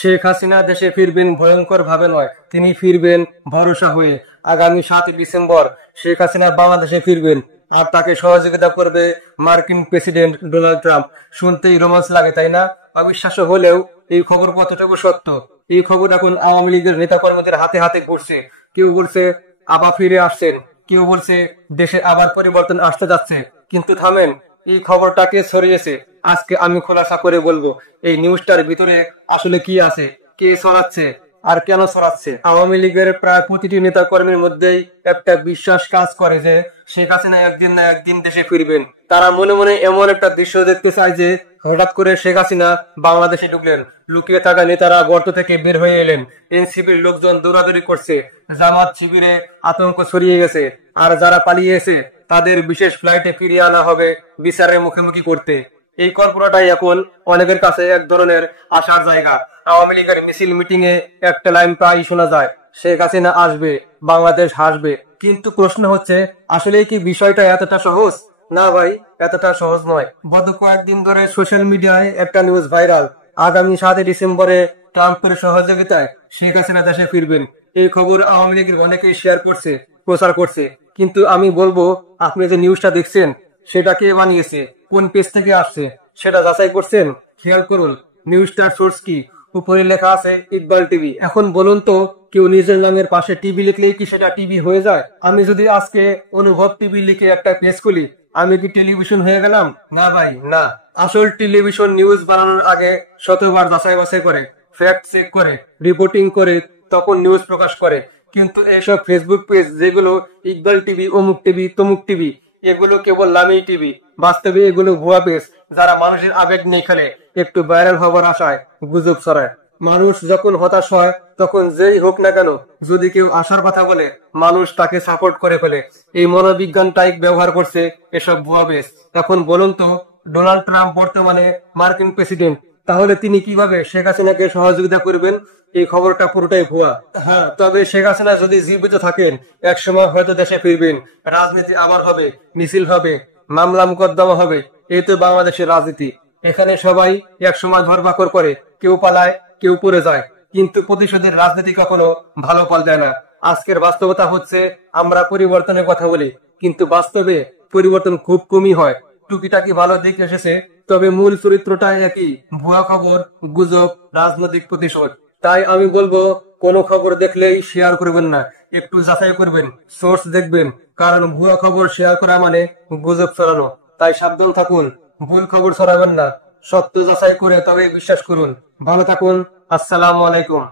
শেখ হাসিনা দেশে ফিরবেন ভয়ঙ্কর ভাবে নয়, তিনি ফিরবেন ভরসা হয়ে। আগামী 7 ডিসেম্বর শেখ হাসিনা বাংলাদেশে ফিরবেন, আর তাকে সহযোগিতা করবে মার্কিন প্রেসিডেন্ট ডোনাল্ড ট্রাম্প। শুনতেই রোমাঞ্চ লাগে, তাই না? অবিশ্বাস্য হলেও এই খবর কতটুকু সত্য, এই খবর এখন আওয়ামী লীগের নেতা কর্মীদের হাতে হাতে ঘুরছে। কেউ বলছে আবার ফিরে আসছেন, কেউ বলছে দেশে আবার পরিবর্তন আসতে যাচ্ছে। কিন্তু থামেন, এই খবরটাকে ছড়িয়েছে আজকে আমি খোলাসা করে বলবো এই নিউজটার ভিতরে আসলে কি আছে, কে ছড়াচ্ছে আর কেন ছড়াচ্ছে। আওয়ামী লীগের প্রায় প্রতিটি নেতা কর্মীর মধ্যেই একটা বিশ্বাস কাজ করে যে শেখ হাসিনা একদিন না একদিন দেশে ফিরবেন। তারা মনে মনে এমন একটা দৃশ্য দেখতে চায় যে হঠাৎ করে শেখ হাসিনা বাংলাদেশে ঢুকলেন, লুকিয়ে থাকা নেতারা গর্ত থেকে বের হয়ে এলেন, এনসিপির লোকজন দৌড়াদৌড়ি করছে, জামাত শিবিরে আতঙ্ক ছড়িয়ে গেছে, আর যারা পালিয়েছে তাদের বিশেষ ফ্লাইটে ফিরিয়ে আনা হবে বিচারের মুখোমুখি করতে। এই কল্পনাটাই এখন অনেকের কাছে এক ধরনের আশার জায়গা। আওয়ামী লীগের মিছিল মিটিং এ একটা লাইন প্রায় শোনা যায়, শেখ হাসিনা আসবে, বাংলাদেশ হাসবে। কিন্তু প্রশ্ন হচ্ছে, আসলে কি বিষয়টা এতটা সহজ? না ভাই, এতটা সহজ নয়। গত কয়েকদিন ধরে সোশ্যাল মিডিয়ায় একটা নিউজ ভাইরাল, আগামী 7 ডিসেম্বরে ট্রাম্পের সহযোগিতায় শেখ হাসিনা দেশে ফিরবেন। এই খবর আওয়ামী লীগের অনেকেই শেয়ার করছে, প্রচার করছে। কিন্তু আমি বলবো, আপনি যে নিউজটা দেখছেন সেটা কে বানিয়েছে, কোন পেজ থেকে আসছে সেটা যাচাই করছেন? খেয়াল করুন নিউজটার সোর্স কি। উপরে লেখা আছে ইকবাল টিভি। এখন বলুন তো, কেউ নিজের নামের পাশে টিভি লিখলেই কি সেটা টিভি হয়ে যায়? আমি যদি আজকে অনুভব টিভি লিখে একটা পেজ খুলি, আমি কি টেলিভিশন হয়ে গেলাম? না ভাই, না। আসল টেলিভিশন নিউজ বানানোর আগে শতবার যাচাই বাছাই করে, ফ্যাক্ট চেক করে, রিপোর্টিং করে, তখন নিউজ প্রকাশ করে। কিন্তু এইসব ফেসবুক পেজ যেগুলো ইকবাল টিভি, অমুক টিভি, তমুক টিভি, এগুলো কেবল নামেই টিভি, বাস্তবে এগুলো ভুয়া পেজ, যারা মানুষের আবেগ নিয়ে খেলে, একটু ভাইরাল হবার আশায় গুজব ছড়ায়। মানুষ যখন হতাশ হয়, তখন যেই হোক না কেন, যদি কেউ আশার কথা বলে, মানুষ তাকে সাপোর্ট করে ফেলে। এই মনোবিজ্ঞানটাই ব্যবহার করছে এসব ভুয়া পেজ। এখন বলুন তো, ডোনাল্ড ট্রাম্প বর্তমানে মার্কিন প্রেসিডেন্ট, তাহলে তিনি কিভাবে শেখ হাসিনাকে সহযোগিতা করবেন? এই খবরটা পুরোটাই ভুয়া। হ্যাঁ, তবে শেখ হাসিনা যদি জীবিত থাকেন, একসময় হয়তো দেশে ফিরবেন, রাজনীতি আবার হবে, মিছিল হবে, মামলা মোকদ্দমা হবে। এই তো বাংলাদেশের রাজনীতি। এখানে সবাই একসময় ধরপাকড় করে, কেউ পালায়, কেউ পড়ে যায়, কিন্তু প্রতিশোধের রাজনীতি কখনো ভালো ফল দেয় না। আজকের বাস্তবতা হচ্ছে, আমরা পরিবর্তনের কথা বলি, কিন্তু বাস্তবে পরিবর্তন খুব কমই হয়। টুকিটাকি ভালো দিক এসেছে, তবে মূল চরিত্রটা একই, ভুয়া খবর, গুজব, রাজনৈতিক প্রতিশোধ। তাই আমি বলবো, কোনো খবর দেখলেই শেয়ার করবেন না, একটু যাচাই করবেন, সোর্স দেখবেন, কারণ ভুয়া খবর শেয়ার করা মানে গুজব ছড়ানো। তাই সাবধান থাকুন, ভুল খবর ছড়াবেন না, সত্য যাচাই করে তবে বিশ্বাস করুন। ভালো থাকুন, আসসালামু আলাইকুম।